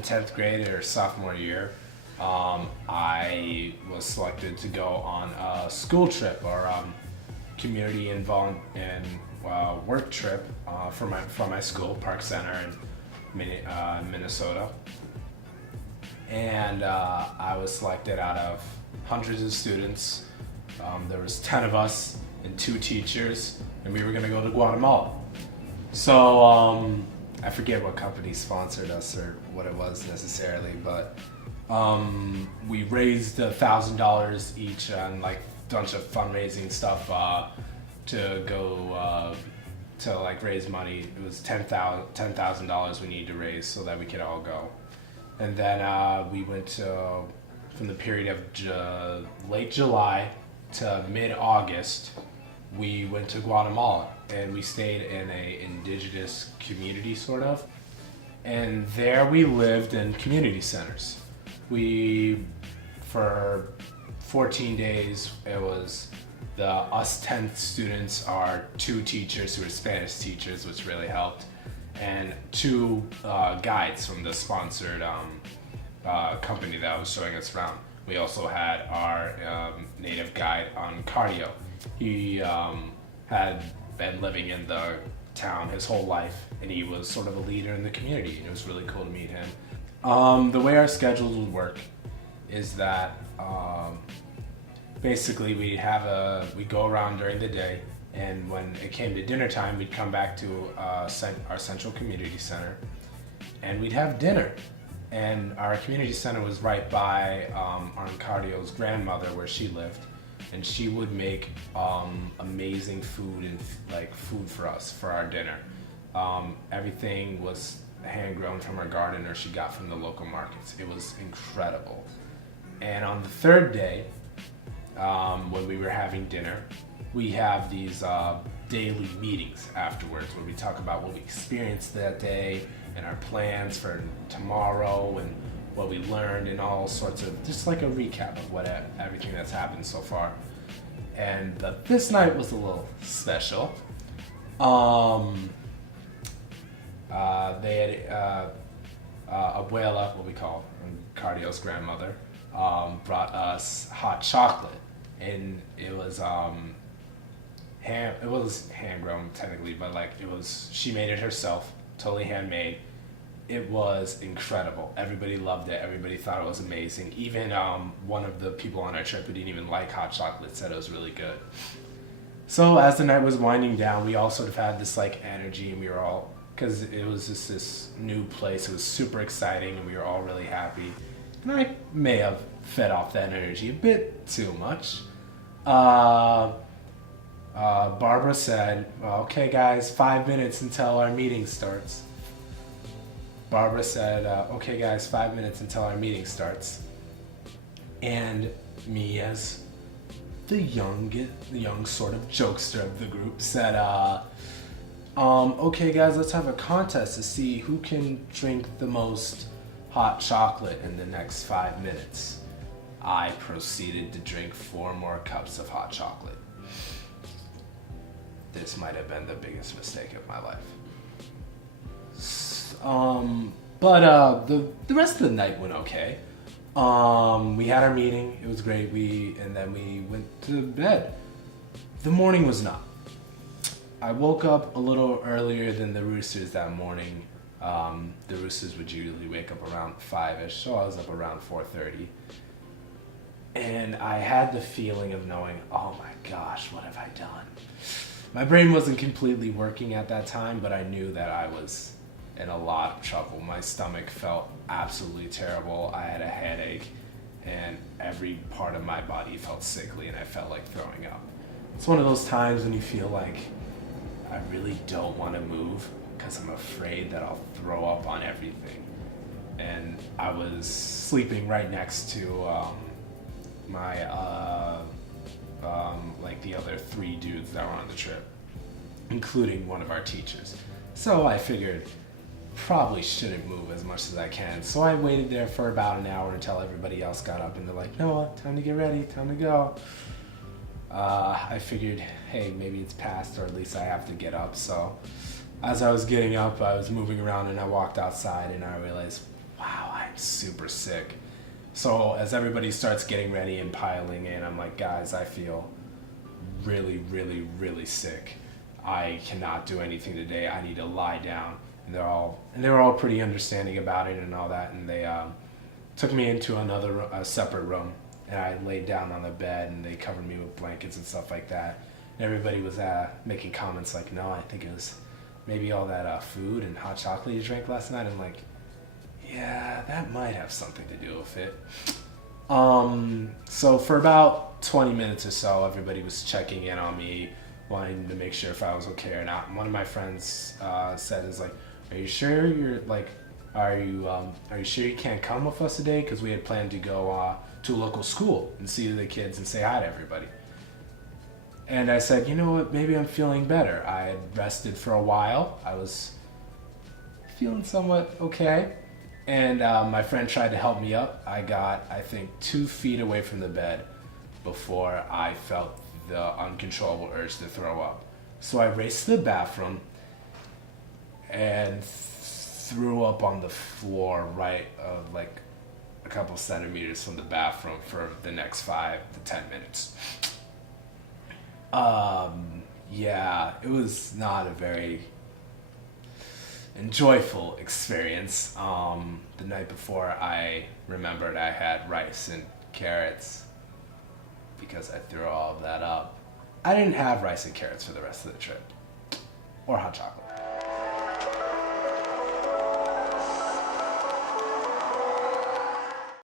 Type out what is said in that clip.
in 10th grade or sophomore year, I was selected to go on a school trip or community and work trip from my school, Park Center in Minnesota. And I was selected out of hundreds of students. There was 10 of us and 2 teachers, and we were going to go to Guatemala. So I forget what company sponsored us or what it was necessarily, but we raised $1,000 each on like a bunch of fundraising stuff to go to like raise money. It was $10,000 we needed to raise so that we could all go. And then we went to, from the period of late July to mid-August, we went to Guatemala, and we stayed in a indigenous community sort of. And there we lived in community centers. For 14 days, it was us 10 students, our 2 teachers who were Spanish teachers, which really helped, and 2 guides from the sponsored company that was showing us around. We also had our native guide on cardio. He had been living in the town his whole life, and he was sort of a leader in the community, and it was really cool to meet him. The way our schedules would work is that basically we'd go around during the day, and when it came to dinner time, we'd come back to our central community center, and we'd have dinner. And our community center was right by Arncardio's grandmother, where she lived, and she would make amazing food and food for us for our dinner. Everything was hand grown from her garden or she got from the local markets. It was incredible. And on the 3rd day, when we were having dinner, we have these daily meetings afterwards where we talk about what we experienced that day and our plans for tomorrow and what we learned and all sorts of, just like a recap of everything that's happened so far. And this night was a little special. They had Abuela, what we call Cardio's grandmother, brought us hot chocolate, and it was hand grown technically, but she made it herself, totally handmade. It was incredible. Everybody loved it. Everybody thought it was amazing. Even one of the people on our trip who didn't even like hot chocolate said it was really good. So as the night was winding down, we all sort of had this energy, and we were all, because it was just this new place. It was super exciting, and we were all really happy. And I may have fed off that energy a bit too much. Barbara said, well, okay guys, 5 minutes until our meeting starts. Barbara said, okay guys, 5 minutes until our meeting starts. And me, as the young sort of jokester of the group, said, okay guys, let's have a contest to see who can drink the most hot chocolate in the next 5 minutes. I proceeded to drink 4 more cups of hot chocolate. This might have been the biggest mistake of my life. But the rest of the night went okay. We had our meeting, it was great, and then we went to bed. The morning was not. I woke up a little earlier than the roosters that morning. The roosters would usually wake up around 5-ish, so I was up around 4:30. And I had the feeling of knowing, oh my gosh, what have I done? My brain wasn't completely working at that time, but I knew that I was in a lot of trouble. My stomach felt absolutely terrible. I had a headache, and every part of my body felt sickly, and I felt like throwing up. It's one of those times when you feel like I really don't want to move because I'm afraid that I'll throw up on everything. And I was sleeping right next to the other 3 dudes that were on the trip, including one of our teachers. So I figured probably shouldn't move as much as I can. So I waited there for about an hour until everybody else got up and they're like, Noah, time to get ready, time to go. I figured, hey, maybe it's past, or at least I have to get up. So as I was getting up, I was moving around and I walked outside and I realized, wow, I'm super sick. So as everybody starts getting ready and piling in, I'm like, guys, I feel really, really, really sick. I cannot do anything today. I need to lie down. And they were all pretty understanding about it and all that. And they took me into a separate room, and I laid down on the bed, and they covered me with blankets and stuff like that. And everybody was making comments like, no, I think it was maybe all that food and hot chocolate you drank last night. I'm like, yeah, that might have something to do with it. So for about 20 minutes or so, everybody was checking in on me, wanting to make sure if I was okay or not. And one of my friends said, "Is like, are you sure you're like, are you sure you can't come with us today? Because we had planned to go to a local school and see the kids and say hi to everybody." And I said, you know what, maybe I'm feeling better. I had rested for a while. I was feeling somewhat okay. And my friend tried to help me up. I got, I think, 2 feet away from the bed before I felt the uncontrollable urge to throw up. So I raced to the bathroom and threw up on the floor right like a couple centimeters from the bathroom for the next 5 to 10 minutes. Yeah, it was not a very enjoyable experience. The night before, I remembered I had rice and carrots because I threw all of that up. I didn't have rice and carrots for the rest of the trip, or hot chocolate.